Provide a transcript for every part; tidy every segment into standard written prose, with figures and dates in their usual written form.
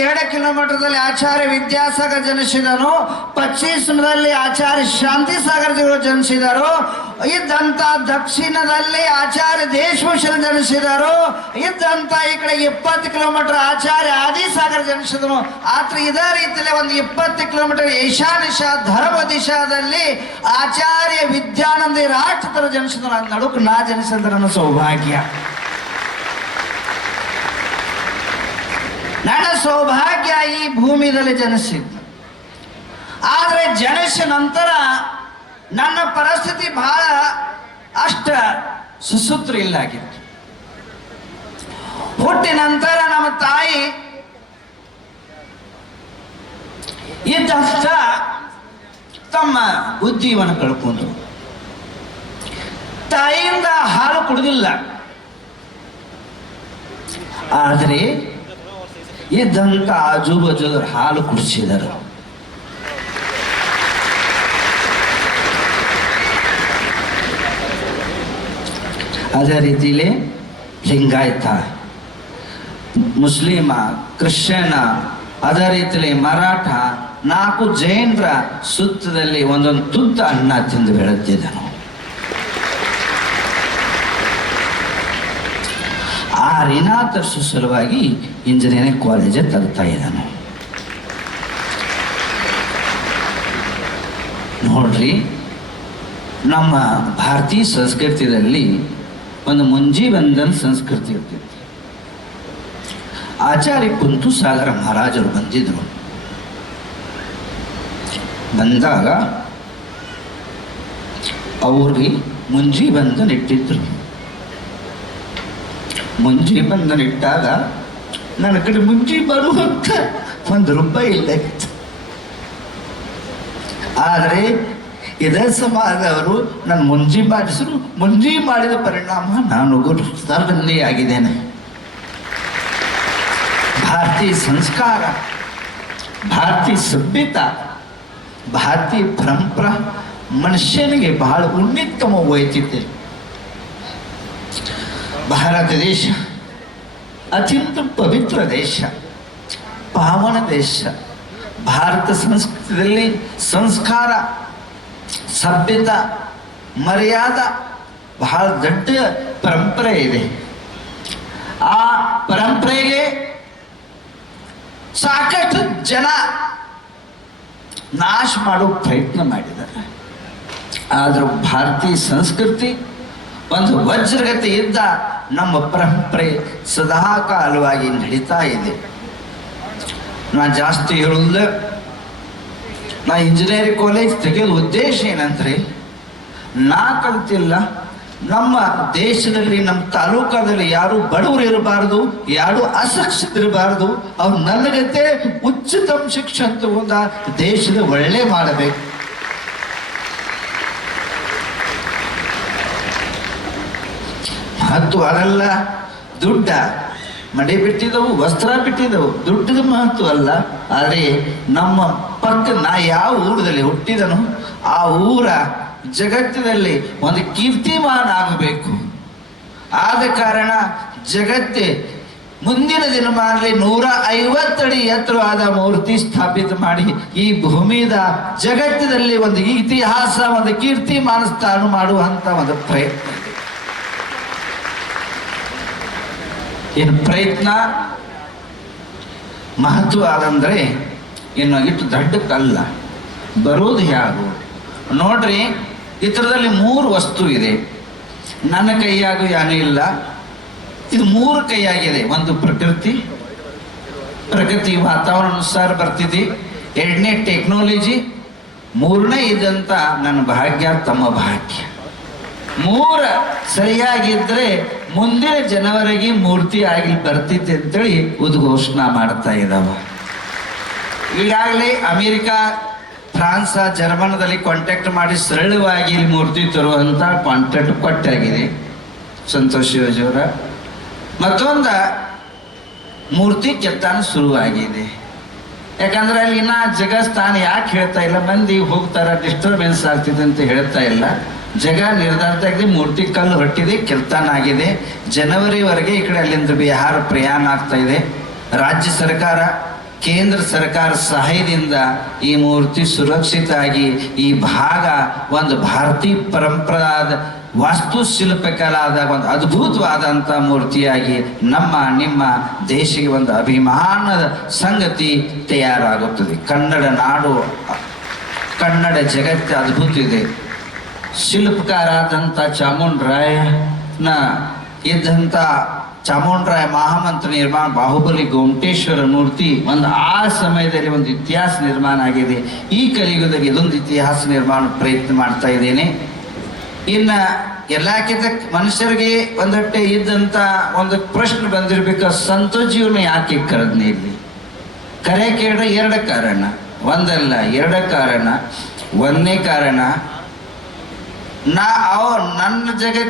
2 ಕಿಲೋಮೀಟರ್ದಲ್ಲಿ ಆಚಾರ್ಯ ವಿದ್ಯಾಸಾಗರ್ ಜನಿಸಿದನು. ಪಶ್ಚಿಮದಲ್ಲಿ ಆಚಾರ್ಯ ಶಾಂತಿಸಾಗರ್ ಜನಿಸಿದರು. ಇದ್ದಂತ ದಕ್ಷಿಣದಲ್ಲಿ ಆಚಾರ್ಯ ದೇಶಭೂಷಣ ಜನಿಸಿದರು. ಇದ್ದಂತ ಈ ಕಡೆ 20 ಕಿಲೋಮೀಟರ್ ಆಚಾರ್ಯ ಆದಿಸಾಗರ್ ಜನಿಸಿದನು. ಆದ್ರೆ ಇದೇ ರೀತಿಯಲ್ಲಿ ಒಂದು 20 ಕಿಲೋಮೀಟರ್ ಈಶಾನ್ಯ ಧರ್ಮ ದಿಶಾದಲ್ಲಿ ಆಚಾರ್ಯ ವಿದ್ಯಾನಂದ ರಾಷ್ಟ್ರರು ಜನಿಸಿದರು. ನಡುಕು ನಾ ಜನಿಸಿದ್ರೆ ನನ್ನ ಸೌಭಾಗ್ಯ, ನನ್ನ ಸೌಭಾಗ್ಯ ಈ ಭೂಮಿಯಲ್ಲಿ ಜನಿಸಿದ್ದು. ಆದರೆ ಜನಿಸಿದ ನಂತರ ನನ್ನ ಪರಿಸ್ಥಿತಿ ಬಹಳ ಅಷ್ಟ ಸುಸೂತ್ರ ಇಲ್ಲಾಗಿತ್ತು. ಹುಟ್ಟಿದ ನಂತರ ನಮ್ಮ ತಾಯಿ ಇದ್ದಷ್ಟ ತಮ್ಮ ಬುದ್ಧಿಯನ್ನು ಕಳ್ಕೊಂಡ್ರು. ತಾಯಿಯಿಂದ ಹಾಲು ಕುಡಿದಿಲ್ಲ, ಆದರೆ ಇದ್ದಂತ ಆಜು ಬಾಜು ಹಾಲು ಕುಡಿಸಿದರು. ಅದೇ ರೀತಿಯಲ್ಲಿ ಲಿಂಗಾಯತ, ಮುಸ್ಲಿಮ, ಕ್ರಿಶ್ಚಿಯನ, ಅದೇ ರೀತಿಯಲ್ಲಿ ಮರಾಠ, 4 ಜೈನರ ಸುತ್ತದಲ್ಲಿ ಒಂದೊಂದು ತುತ್ತ ಅನ್ನ ತಿಂದು ಬೆಳೆದಿದ್ದನು. ಆ ಋಣ ತರಿಸೋ ಸಲುವಾಗಿ ಇಂಜಿನಿಯರಿಂಗ್ ಕಾಲೇಜ್ ತರ್ತಾ ಇದ್ದಾನು. ನೋಡ್ರಿ, ನಮ್ಮ ಭಾರತೀಯ ಸಂಸ್ಕೃತಿಯಲ್ಲಿ ಒಂದು ಮುಂಜಿ ಬಂಧನ ಸಂಸ್ಕೃತಿ ಇರ್ತಿತ್ತು. ಆಚಾರ್ಯ ಕುಂತು ಸಾಗರ ಮಹಾರಾಜರು ಬಂದಿದ್ರು. ಬಂದಾಗ ಅವ್ರಿಗೆ ಮುಂಜಿ ಬಂಧನ ಇಟ್ಟಿದ್ರು. ಮುಂಜಿ ಬಂಧನ ಇಟ್ಟಾಗ ನನ್ನ ಕಡೆ ಮುಂಜಿ ಬರುವಂತ ₹1 ಇಲ್ಲ. ಆದರೆ ಇದೇ ಸಮಾಜದವರು ನನ್ನ ಮುಂಜಿ ಮಾಡಿಸಿದ್ರು. ಮುಂಜಿ ಮಾಡಿದ ಪರಿಣಾಮ ನಾನು ಗುರುತರದಲ್ಲಿ ಆಗಿದ್ದೇನೆ. ಭಾರತೀಯ ಸಂಸ್ಕಾರ, ಭಾರತೀಯ ಸಭ್ಯತಾ, ಭಾರತೀಯ ಪರಂಪರಾ ಮನುಷ್ಯನಿಗೆ ಬಹಳ ಉನ್ನತಮ ವೈತಿದೆ. ಭಾರತ ದೇಶ ಅತ್ಯಂತ ಪವಿತ್ರ ದೇಶ, ಪಾವನ ದೇಶ. ಭಾರತ ಸಂಸ್ಕೃತಿಯಲ್ಲಿ ಸಂಸ್ಕಾರ, ಸಭ್ಯತಾ, ಮರ್ಯಾದ ಬಹಳ ದೊಡ್ಡ ಪರಂಪರೆ ಇದೆ. ಆ ಪರಂಪರೆಗೆ ಸಾಕಷ್ಟು ಜನ ನಾಶ ಮಾಡೋ ಪ್ರಯತ್ನ ಮಾಡಿದ್ದಾರೆ. ಆದರೂ ಭಾರತೀಯ ಸಂಸ್ಕೃತಿ ಒಂದು ವಜ್ರಗತಿ ಇದ್ದ ನಮ್ಮ ಪರಂಪರೆ ಸದಾಕಾಲವಾಗಿ ನಡೀತಾ ಇದೆ. ನಾನು ಜಾಸ್ತಿ ಹೇಳುವುದಿಲ್ಲ. ನಾ ಇಂಜಿನಿಯರಿಂಗ್ ಕಾಲೇಜ್ ತೆಗೆಯೋದು ಉದ್ದೇಶ ಏನಂದ್ರೆ, ನಾ ಕಲ್ತಿಲ್ಲ, ನಮ್ಮ ದೇಶದಲ್ಲಿ, ನಮ್ಮ ತಾಲೂಕಾದಲ್ಲಿ ಯಾರು ಬಡವರು ಇರಬಾರ್ದು, ಯಾರು ಅಸಕ್ಷಿತರಿರಬಾರ್ದು. ಅವ್ರು ನನ್ನ ಜೊತೆ ಉಚ್ಚತಮ ಶಿಕ್ಷಣ ತಗೊಂಡ ದೇಶದ ಒಳ್ಳೆ ಮಾಡಬೇಕು. ಮಹತ್ವ ಅದಲ್ಲ ದುಡ್ಡ. ಮಡಿ ಬಿಟ್ಟಿದ್ದವು, ವಸ್ತ್ರ ಬಿಟ್ಟಿದ್ದವು, ದುಡ್ಡದ ಮಹತ್ವ ಅಲ್ಲ. ಆದರೆ ನಮ್ಮ ಪಕ್ಕ ನಾ ಯಾವ ಊರದಲ್ಲಿ ಹುಟ್ಟಿದನು ಆ ಊರ ಜಗತ್ತಿನಲ್ಲಿ ಒಂದು ಕೀರ್ತಿಮಾನ ಆಗಬೇಕು. ಆದ ಕಾರಣ ಜಗತ್ತೇ ಮುಂದಿನ ದಿನಮಾನದಲ್ಲಿ 150 ಅಡಿ ಎತ್ತರವಾದ ಮೂರ್ತಿ ಸ್ಥಾಪಿತ ಮಾಡಿ ಈ ಭೂಮಿದ ಜಗತ್ತಿನಲ್ಲಿ ಒಂದು ಇತಿಹಾಸ, ಒಂದು ಕೀರ್ತಿಮಾನ ಸ್ಥಾನ ಮಾಡುವಂತ ಒಂದು ಪ್ರಯತ್ನ. ಏನು ಪ್ರಯತ್ನ ಮಹತ್ವ ಆದಂದ್ರೆ ಇನ್ನು ಇಟ್ಟು ದೊಡ್ಡಕ್ಕಲ್ಲ, ಬರೋದು ಯಾರು ನೋಡ್ರಿ. ಇದರಲ್ಲಿ 3 ವಸ್ತು ಇದೆ. ನನ್ನ ಕೈಯಾಗೂ ಏನೂ ಇಲ್ಲ, ಇದು 3 ಕೈಯಾಗಿದೆ. ಒಂದು ಪ್ರಕೃತಿ ವಾತಾವರಣ ಅನುಸಾರ ಬರ್ತಿದೆ. 2ನೇ ಟೆಕ್ನಾಲಜಿ, 3ನೇ ಇದಂತ ನನ್ನ ಭಾಗ್ಯ, ತಮ್ಮ ಭಾಗ್ಯ. 3 ಸರಿಯಾಗಿದ್ರೆ ಮುಂದಿನ ಜನವರಿಗೆ ಮೂರ್ತಿ ಆಗಿ ಬರ್ತಿತ್ತು ಅಂತೇಳಿ ಉದ್ಘೋಷಣೆ ಮಾಡ್ತಾ ಇದ್ದಾವ. ಈಗಾಗಲೇ ಅಮೆರಿಕಾ, ಫ್ರಾನ್ಸ್, ಜರ್ಮನದಲ್ಲಿ ಕಾಂಟ್ಯಾಕ್ಟ್ ಮಾಡಿ ಸರಳವಾಗಿ ಇಲ್ಲಿ ಮೂರ್ತಿ ತರುವಂತ ಕಾಂಟ್ಯಾಕ್ಟ್ ಕೊಟ್ಟಾಗಿದೆ ಸಂತೋಷ್ ಶಿವಜಿಯವರ. ಮತ್ತೊಂದು ಮೂರ್ತಿ ಕೆತ್ತಾನ ಶುರುವಾಗಿದೆ. ಯಾಕಂದ್ರೆ ಅಲ್ಲಿ ಇನ್ನ ಜಗಸ್ಥಾನ ಯಾಕೆ ಹೇಳ್ತಾ ಇಲ್ಲ, ಮಂದಿ ಹೋಗ್ತಾರ, ಡಿಸ್ಟರ್ಬೆನ್ಸ್ ಆಗ್ತಿದೆ ಅಂತ ಹೇಳ್ತಾ ಇಲ್ಲ. ಜಗ ನಿರ್ಧಾರದಾಗಿದೆ, ಮೂರ್ತಿ ಕಲ್ಲು ಹೊಟ್ಟಿದೆ, ಕೆತ್ತಾನ ಆಗಿದೆ. ಜನವರಿವರೆಗೆ ಈ ಕಡೆ ಅಲ್ಲಿಂದ ಬಿಹಾರ ಪ್ರಯಾಣ ಆಗ್ತಾ ಇದೆ. ರಾಜ್ಯ ಸರ್ಕಾರ ಕೇಂದ್ರ ಸರ್ಕಾರ ಸಹಾಯದಿಂದ ಈ ಮೂರ್ತಿ ಸುರಕ್ಷಿತ ಆಗಿ ಈ ಭಾಗ ಒಂದು ಭಾರತೀಯ ಪರಂಪರಾದ ವಾಸ್ತುಶಿಲ್ಪಕಲಾದ ಒಂದು ಅದ್ಭುತವಾದಂಥ ಮೂರ್ತಿಯಾಗಿ ನಿಮ್ಮ ದೇಶಕ್ಕೆ ಒಂದು ಅಭಿಮಾನದ ಸಂಗತಿ ತಯಾರಾಗುತ್ತದೆ. ಕನ್ನಡ ನಾಡು, ಕನ್ನಡ ಜಗತ್ತು ಅದ್ಭುತ ಇದೆ. ಶಿಲ್ಪಕಾರ ಆದಂಥ ಚಾಮುಂಡರಾಯನ ಇದ್ದಂಥ ಚಾಮುಂಡರಾಯ ಮಹಾಮಂತ್ರ ನಿರ್ಮಾಣ, ಬಾಹುಬಲಿ ಗೊಮಟೇಶ್ವರ ಮೂರ್ತಿ ಒಂದು ಆ ಸಮಯದಲ್ಲಿ ಒಂದು ಇತಿಹಾಸ ನಿರ್ಮಾಣ ಆಗಿದೆ. ಈ ಕಲಿಯುಗದಲ್ಲಿ ಇದೊಂದು ಇತಿಹಾಸ ನಿರ್ಮಾಣ ಪ್ರಯತ್ನ ಮಾಡ್ತಾ ಇದ್ದೇನೆ. ಇನ್ನು ಎಲ್ಲಕ್ಕಿಂತ ಮನುಷ್ಯರಿಗೆ ಒಂದಟ್ಟೆ ಇದ್ದಂಥ ಒಂದು ಪ್ರಶ್ನೆ ಬಂದಿರ್ಬೇಕು, ಸಂತೋಷಿಯವ್ರನ್ನ ಯಾಕೆ ಕರೆದ್ನಿ ಇಲ್ಲಿ? ಕರೆ ಕೇಳ ಎರಡು ಕಾರಣ, ಒಂದಲ್ಲ ಎರಡು ಕಾರಣ. ಒಂದನೇ ಕಾರಣ,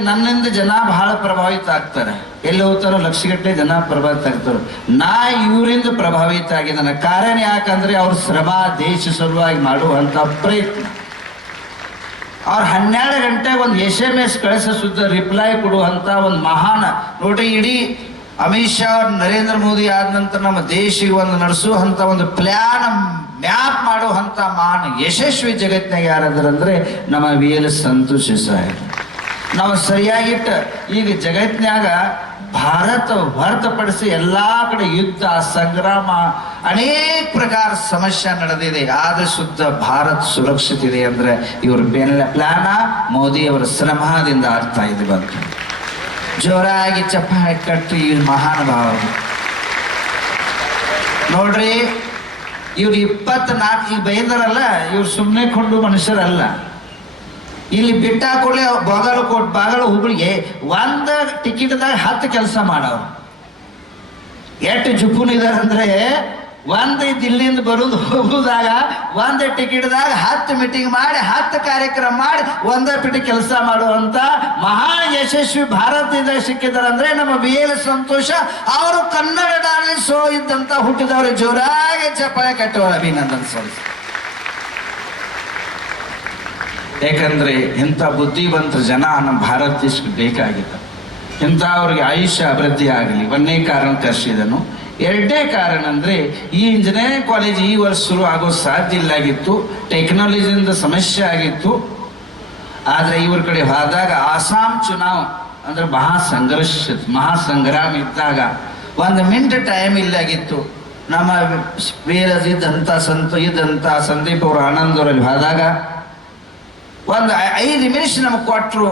ನನ್ನಿಂದ ಜನ ಬಹಳ ಪ್ರಭಾವಿತ ಆಗ್ತಾರೆ. ಎಲ್ಲಿ ಹೋಗ್ತಾರೋ ಲಕ್ಷಗಟ್ಟಲೆ ಜನ ಪ್ರಭಾವಿತ ಆಗ್ತಾರೆ. ಇವರಿಂದ ಪ್ರಭಾವಿತ ಆಗಿದ್ದಾನೆ. ಕಾರಣ ಯಾಕಂದ್ರೆ ಅವ್ರ ಶ್ರಮ, ದೇಶ ಸಲುವಾಗಿ ಮಾಡುವಂಥ ಪ್ರಯತ್ನ. ಅವ್ರು 12 ಗಂಟೆಗೆ ಒಂದು SMS ಕಳಿಸ ಸುದ್ದ ರಿಪ್ಲೈ ಕೊಡುವಂಥ ಒಂದು ಮಹಾನ್ ನೋಡಿ. ಇಡೀ ಅಮಿತ್ ಶಾ ಅವ್ರು ನರೇಂದ್ರ ಮೋದಿ ಆದ ನಂತರ ನಮ್ಮ ದೇಶಕ್ಕೆ ಒಂದು ನಡೆಸುವಂಥ ಒಂದು ಪ್ಲ್ಯಾನ್ ಮ್ಯಾಪ್ ಮಾಡುವಂಥ ಮಹಾನ್ ಯಶಸ್ವಿ ಜಗತ್ತಿನಾಗ ಯಾರಾದ್ರಂದ್ರೆ ನಮ್ಮ VL ಸಂತೋಷ್ ಸಾಹೇಬ್. ನಾವು ಸರಿಯಾಗಿಟ್ಟ ಈಗ ಜಗತ್ತಿನಾಗ ಭಾರತ ಹೊರತುಪಡಿಸಿ ಎಲ್ಲ ಕಡೆ ಯುದ್ಧ, ಸಂಗ್ರಾಮ, ಅನೇಕ ಪ್ರಕಾರ ಸಮಸ್ಯೆ ನಡೆದಿದೆ. ಆದ್ರೆ ಶುದ್ಧ ಭಾರತ ಸುರಕ್ಷಿತ ಇದೆ ಅಂದ್ರೆ ಇವ್ರ ಪ್ಲಾನ, ಮೋದಿ ಅವರ ಶ್ರಮದಿಂದ ಆಗ್ತಾ ಇದೆ. ಬಂತು ಜೋರಾಗಿ ಚಪ್ಪಾಳೆ ಕಟ್ಟಿ ಈ ಮಹಾನುಭಾವರು ನೋಡ್ರಿ. ಇವ್ರು 24 ಈಗ ಬೈದರಲ್ಲ, ಇವ್ರು ಸುಮ್ಮನೆ ಕೊಂಡು ಮನುಷ್ಯರಲ್ಲ. ಇಲ್ಲಿ ಬಿಟ್ಟ ಕೂಡಲೇ ಬಾಗಲ ಹುಬ್ಳಿಗೆ ಒಂದು ಟಿಕೆಟ್ದಾಗ 10 ಕೆಲಸ ಮಾಡವ್ರು. ಎಷ್ಟು ಜುಪುನಿದಾರ ಅಂದ್ರೆ ಒಂದು ದಿಲ್ಲಿಂದ ಬರೋದು ಹೋಗುದಾಗ ಒಂದೇ ಟಿಕೆಟ್ದಾಗ 10 ಮೀಟಿಂಗ್ ಮಾಡಿ 10 ಕಾರ್ಯಕ್ರಮ ಮಾಡಿ ಒಂದೇ ಪಿಟಿ ಕೆಲಸ ಮಾಡುವಂತ ಮಹಾನ್ ಯಶಸ್ವಿ ಭಾರತದಿಂದ ಸಿಕ್ಕಿದ್ದಾರೆ ಅಂದ್ರೆ ನಮ್ಮ VL ಸಂತೋಷ. ಅವರು ಕನ್ನಡ ನಾಡಿನಲ್ಲಿ ಇದ್ದಂತ ಹುಟ್ಟಿದವರು. ಜೋರಾಗಿ ಚಪ್ಪಾಳೆ ಕಟ್ಟುವ ಅಭಿನಂದನೆ ಸಲ್ಲಿಸಿ. ಯಾಕಂದ್ರೆ ಇಂಥ ಬುದ್ಧಿವಂತರ ಜನ ನಮ್ಮ ಭಾರತ ದೇಶಕ್ಕೆ ಬೇಕಾಗಿದೆ. ಇಂಥವ್ರಿಗೆ ಆಯುಷ್ಯ ಅಭಿವೃದ್ಧಿ ಆಗಲಿ. ಒಂದನೇ ಕಾರಣ ಕರೆಸಿದನು. ಎರಡನೇ ಕಾರಣ ಅಂದ್ರೆ ಈ ಇಂಜಿನಿಯರಿಂಗ್ ಕಾಲೇಜ್ ಈ ವರ್ಷ ಶುರು ಆಗೋ ಸಾಧ್ಯ ಇಲ್ಲಾಗಿತ್ತು, ಟೆಕ್ನಾಲಜಿಯಿಂದ ಸಮಸ್ಯೆ ಆಗಿತ್ತು. ಆದ್ರೆ ಇವ್ರ ಕಡೆ ಹೋದಾಗ ಆಸಾಂ ಚುನಾವ್ ಅಂದ್ರೆ ಮಹಾಸಂಗ್ರಾಮ ಇದ್ದಾಗ 1 ಮಿನಿಟ್ ಟೈಮ್ ಇಲ್ಲಾಗಿತ್ತು. ನಮ್ಮ ಇದ್ದಂಥ ಸಂದೀಪ್ ಅವರು ಆನಂದ್ ಅವರಲ್ಲಿ ಹೋದಾಗ ಒಂದು 5 ನಿಮಿಷ ನಮಗೆ ಕೊಟ್ಟರು.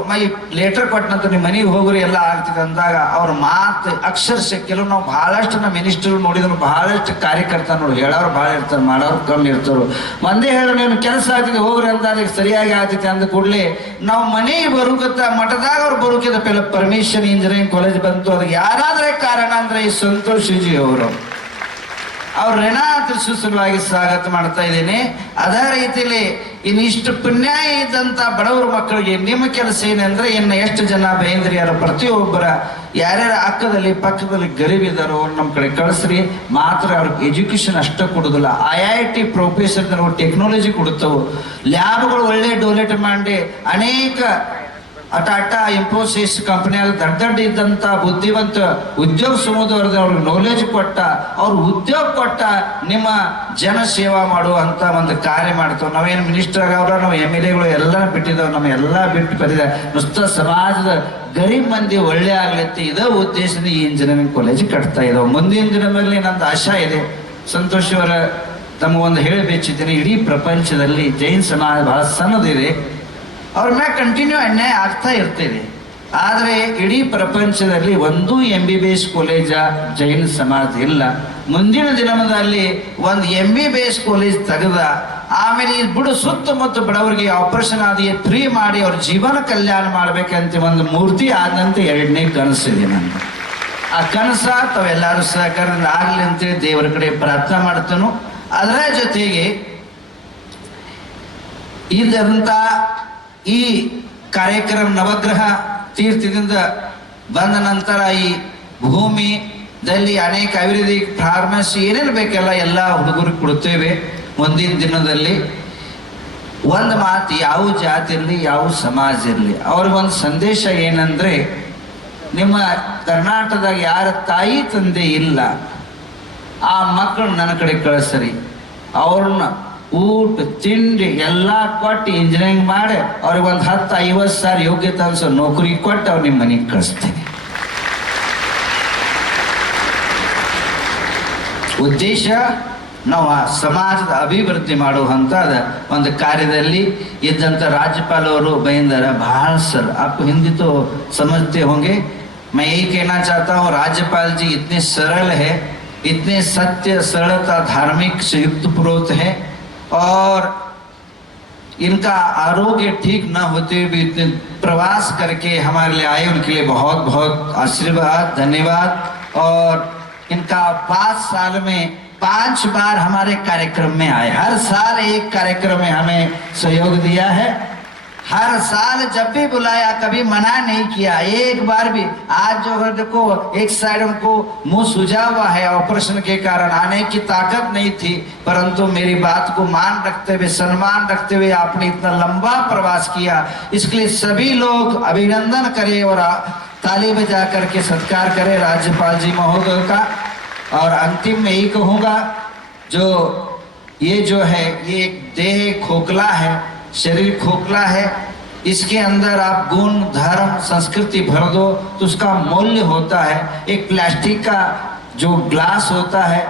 ಲೇಟರ್ ಕೊಟ್ಟ ನಂತರ ನಿಮ್ಮ ಮನೆಗೆ ಹೋಗ್ರಿ ಎಲ್ಲ ಆಗ್ತದೆ ಅಂದಾಗ ಅವ್ರ ಮಾತು ಅಕ್ಷರಶಃ ಕೆಲವು ನಾವು ಬಹಳಷ್ಟು ನಮ್ಮ ಮಿನಿಸ್ಟರ್ ನೋಡಿದ್ರು, ಬಹಳಷ್ಟು ಕಾರ್ಯಕರ್ತ ನೋಡಿ ಹೇಳೋರು ಭಾಳ ಇರ್ತಾರೆ, ಮಾಡೋರು ಕಮ್ಮಿ ಇರ್ತಾರೆ. ಒಂದೇ ಹೇಳೋ ನೀವು ಕೆಲಸ ಆಗ್ತಿದೆ ಹೋಗ್ರಿ ಅಂತ ಅದಕ್ಕೆ ಸರಿಯಾಗಿ ಆಗ್ತೈತೆ ಅಂದ ಕೂಡಲೇ ನಾವು ಮನೆಗೆ ಬರುಕತ್ತ ಮಠದಾಗ ಅವ್ರು ಬರುಕಿದ ಪೆಲ್ಲ ಪರ್ಮಿಷನ್ ಇಂಜಿನಿಯರಿಂಗ್ ಕಾಲೇಜ್ ಬಂತು. ಅದಕ್ಕೆ ಯಾರಾದ್ರೆ ಕಾರಣ ಅಂದ್ರೆ ಈ ಸಂತೋಷ್ ಜಿ ಅವರು. ಅವ್ರ ಋಣ ಸಲುವಾಗಿ ಸ್ವಾಗತ ಮಾಡ್ತಾ ಇದ್ದೀನಿ. ಅದೇ ರೀತಿಯಲ್ಲಿ ಇನ್ನಿಷ್ಟು ಪುಣ್ಯ ಇದ್ದಂಥ ಬಡವರ ಮಕ್ಕಳಿಗೆ ನಿಮ್ಮ ಕೆಲಸ ಏನಂದ್ರೆ ಇನ್ನು ಎಷ್ಟು ಜನ ಬೇಂದ್ರಿಯರು ಪ್ರತಿಯೊಬ್ಬರ ಯಾರ್ಯಾರ ಅಕ್ಕದಲ್ಲಿ ಪಕ್ಕದಲ್ಲಿ ಗರೀಬ್ ಇದ್ದಾರೋ ನಮ್ಮ ಕಡೆ ಕಳಿಸ್ರಿ. ಮಾತ್ರ ಅವ್ರಿಗೆ ಎಜುಕೇಶನ್ ಅಷ್ಟೇ ಕೊಡೋದಿಲ್ಲ, IIT ಪ್ರೊಫೆಸರ್ ಟೆಕ್ನಾಲಜಿ ಕೊಡುತ್ತವು. ಲ್ಯಾಬ್ಗಳು ಒಳ್ಳೆ ಡೊನೇಟ್ ಮಾಡಿ ಅನೇಕ ಟಾಟಾ, ಇನ್ಫೋಸಿಸ್ ಕಂಪನಿಯಾಗ ದೊಡ್ಡ ಇದ್ದಂಥ ಬುದ್ಧಿವಂತ ಉದ್ಯೋಗ ಸಮುದಾಯದ ಅವ್ರಿಗೆ ನಾಲೆಜ್ ಕೊಟ್ಟ, ಅವ್ರು ಉದ್ಯೋಗ ಕೊಟ್ಟ ನಿಮ್ಮ ಜನ ಸೇವಾ ಮಾಡುವಂಥ ಒಂದು ಕಾರ್ಯ ಮಾಡ್ತಾವೆ. ನಾವೇನು ಮಿನಿಸ್ಟರ್ ಆಗವ್ರ, ನಾವು MLAಗಳು ಎಲ್ಲ ಬಿಟ್ಟಿದ್ದಾವೆ, ನಮ್ಮ ಎಲ್ಲ ಬಿಟ್ಟು ಬರಿದ ನುಸ್ತ ಸಮಾಜದ ಗರೀಬ್ ಮಂದಿ ಒಳ್ಳೆ ಆಗ್ಲತ್ತಿ ಇದೇ ಉದ್ದೇಶದ ಈ ಇಂಜಿನಿಯರಿಂಗ್ ಕಾಲೇಜ್ ಕಟ್ತಾ ಇದ್ದಾವೆ. ಮುಂದಿನ ದಿನದಲ್ಲಿ ನಂದು ಆಶಾ ಇದೆ. ಸಂತೋಷ್ ಅವರ ತಮಗೊಂದು ಹೇಳಬೇಕಿದ್ದೀನಿ, ಇಡೀ ಪ್ರಪಂಚದಲ್ಲಿ ಜೈನ್ ಸಮಾಜ ಬಹಳ ಸಣ್ಣದಿದೆ, ಅವ್ರ ಮ್ಯಾಗ ಕಂಟಿನ್ಯೂ ಅನ್ಯಾಯ ಆಗ್ತಾ ಇರ್ತೇವೆ. ಆದರೆ ಇಡೀ ಪ್ರಪಂಚದಲ್ಲಿ ಒಂದು MBBS ಕಾಲೇಜ ಜೈನ ಸಮಾಜ ಇಲ್ಲ. ಮುಂದಿನ ದಿನದಲ್ಲಿ ಒಂದು MBBS ಕಾಲೇಜ್ ತೆಗೆದ ಆಮೇಲೆ ಈ ಸುತ್ತಮುತ್ತ ಬಡವರಿಗೆ ಆಪರೇಷನ್ ಆದಿ ಫ್ರೀ ಮಾಡಿ ಅವ್ರ ಜೀವನ ಕಲ್ಯಾಣ ಮಾಡ್ಬೇಕಂತ ಒಂದು ಮೂರ್ತಿ ಆದಂತ ಎರಡನೇ ಕನಸಿದೆ ನಂದು. ಆ ಕನಸ ತಾವೆಲ್ಲರೂ ಸಹಕಾರದಿಂದ ಆಗಲಿ ಅಂತೇಳಿ ದೇವರ ಕಡೆ ಪ್ರಾರ್ಥನೆ ಮಾಡ್ತಾನು. ಅದರ ಜೊತೆಗೆ ಇದಂತ ಈ ಕಾರ್ಯಕ್ರಮ ನವಗ್ರಹ ತೀರ್ಥದಿಂದ ಬಂದ ನಂತರ ಈ ಭೂಮಿದಲ್ಲಿ ಅನೇಕ ಅಭಿವೃದ್ಧಿ ಫಾರ್ಮಸಿ ಏನೇನು ಬೇಕೆಲ್ಲ ಎಲ್ಲ ಹುಡುಗರಿಗೆ ಕೊಡುತ್ತೇವೆ. ಮುಂದಿನ ದಿನದಲ್ಲಿ ಒಂದು ಮಾತು, ಯಾವ ಜಾತಿ ಇರಲಿ ಯಾವ ಸಮಾಜ ಇರಲಿ ಅವ್ರಿಗೊಂದು ಸಂದೇಶ ಏನಂದ್ರೆ, ನಿಮ್ಮ ಕರ್ನಾಟಕದಾಗ ಯಾರ ತಾಯಿ ತಂದೆ ಇಲ್ಲ ಆ ಮಕ್ಕಳು ನನ್ನ ಕಡೆ ಕಳಿಸ್ರಿ, ಅವ್ರನ್ನ ಊಟ ತಿಂಡಿ ಎಲ್ಲ ಕೊಟ್ಟು ಇಂಜಿನಿಯರಿಂಗ್ ಮಾಡಿ ಅವ್ರಿಗೆ ಒಂದು 10-50 ಸಾವಿರ ಯೋಗ್ಯತೆ ಅನ್ಸೋ ನೌಕರಿ ಕೊಟ್ಟು ಅವ್ರು ನಿಮ್ಮ ಮನೆಗೆ ಕಳಿಸ್ತೀನಿ. ಉದ್ದೇಶ ನಾವು ಆ ಸಮಾಜದ ಅಭಿವೃದ್ಧಿ ಮಾಡುವಂಥದ್ದು ಒಂದು ಕಾರ್ಯದಲ್ಲಿ ಇದ್ದಂಥ ರಾಜ್ಯಪಾल ಅವರು ಬೈಂದರ बहाल सर आप हिंदी तो समझते होंगे, मैं यही कहना चाहता हूँ राज्यपाल जी इतने सरल है, इतने सत्य सरलता धार्मिक से युक्त पुरोहित है और इनका आरोग्य ठीक न होते हुए इतने प्रवास करके हमारे लिए आए, उनके लिए बहुत बहुत आशीर्वाद धन्यवाद। और इनका 5 साल में 5 बार हमारे कार्यक्रम में आए, हर साल एक कार्यक्रम में हमें सहयोग दिया है, हर साल जब भी बुलाया कभी मना नहीं किया एक बार भी। आज जो है देखो एक साइड उनको मुंह सूजा हुआ है, ऑपरेशन के कारण आने की ताकत नहीं थी, परंतु मेरी बात को मान रखते हुए सम्मान रखते हुए आपने इतना लंबा प्रवास किया, इसके लिए सभी लोग अभिनंदन करें और ताली बजा करके सत्कार करें राज्यपाल जी महोदय का। और अंतिम में यही कहूँगा, जो ये जो है ये एक देह खोखला है, शरीर खोखला है, इसके अंदर आप गुण धर्म संस्कृति भर दो तो उसका मूल्य होता है। एक प्लास्टिक का जो ग्लास होता है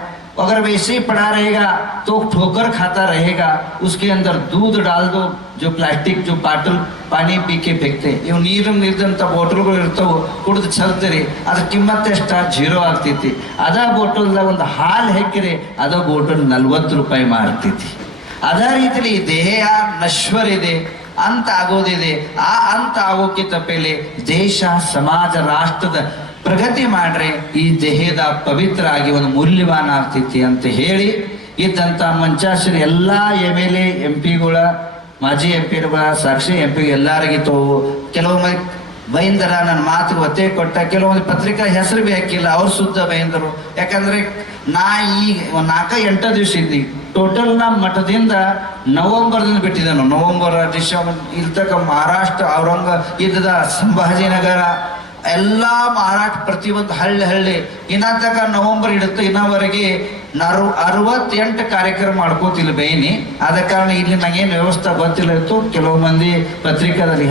अगर वैसे ही पड़ा रहेगा तो ठोकर खाता रहेगा, उसके अंदर दूध डाल दो, जो प्लास्टिक जो बाटल पानी पी के फेंकते ಇವು ನೀರು ನೀರಿದಂಥ ಬಾಟಲ್ಗಳು ಇರ್ತಾವೆ, ಕುಡಿದು ಚಲ್ತೀರಿ, ಅದ್ರ ಕಿಮ್ಮತ್ತು ಎಷ್ಟು 0 ಆಗ್ತೈತಿ. ಅದ ಬಾಟಲ್ದಾಗ ಒಂದು ಹಾಲು ಹಾಕಿರಿ ಅದ ಬಾಟಲ್ 40 ರೂಪಾಯಿ ಮಾರ್ತೈತಿ. ಅದೇ ರೀತಿಯಲ್ಲಿ ಈ ದೇಹ ನಶ್ವರ ಇದೆ, ಅಂತ ಆಗೋದಿದೆ. ಆ ಅಂತ ಆಗೋಕ್ಕಿಂತ ಪೆಲೆ ದೇಶ ಸಮಾಜ ರಾಷ್ಟ್ರದ ಪ್ರಗತಿ ಮಾಡ್ರೆ ಈ ದೇಹದ ಪವಿತ್ರ ಆಗಿ ಒಂದು ಮೂಲ್ಯವಾನ ಆಗ್ತೈತಿ ಅಂತ ಹೇಳಿ ಇದ್ದಂಥ ಮಂಚಾಶ್ರೀ ಎಲ್ಲ MLA MP ಗಳ ಮಾಜಿ MP ಗಳ ಸಾಕ್ಷಿ MP ಎಲ್ಲರಿಗಿತ್ತು. ಕೆಲವೊಮ್ಮೆ ಬೈಂದರ ನನ್ನ ಮಾತಿಗೆ ಒತ್ತೆ ಕೊಟ್ಟ, ಕೆಲವೊಂದು ಪತ್ರಿಕಾ ಹೆಸರು ಭೀ ಹಾಕಿಲ್ಲ, ಅವ್ರು ಶುದ್ಧ ಬೈಂದರು. ಯಾಕಂದ್ರೆ ನಾ ಈಗ 4-8 ದಿವಸ ಇದ್ದಿ ಟೋಟಲ್ ನಮ್ಮ ಮಠದಿಂದ ನವೆಂಬರ್ದಿಂದ ಬಿಟ್ಟಿದ್ದಾನು. ನವೆಂಬರ್ ಡಿಸೆಂಬರ್ ಇರ್ತಕ್ಕ ಮಹಾರಾಷ್ಟ್ರ ಔರಂಗ ಇದ್ದದ ಸಂಭಾಜಿನಗರ ಎಲ್ಲ ಮಹಾರಾಷ್ಟ್ರ ಪ್ರತಿಯೊಂದು ಹಳ್ಳಿ ಇನ್ನ ತಕ ನವೆಂಬರ್ ಇಡುತ್ತೆ. ಇನ್ನವರೆಗೆ 68 ಕಾರ್ಯಕ್ರಮ ಮಾಡ್ಕೋತಿಲ್ಲ ಬೈನಿ. ಆದ ಕಾರಣ ಇಲ್ಲಿ ನಂಗೇನು ವ್ಯವಸ್ಥೆ ಗೊತ್ತಿಲ್ಲ ಇತ್ತು. ಕೆಲವು ಮಂದಿ ಪತ್ರಿಕಾದಲ್ಲಿ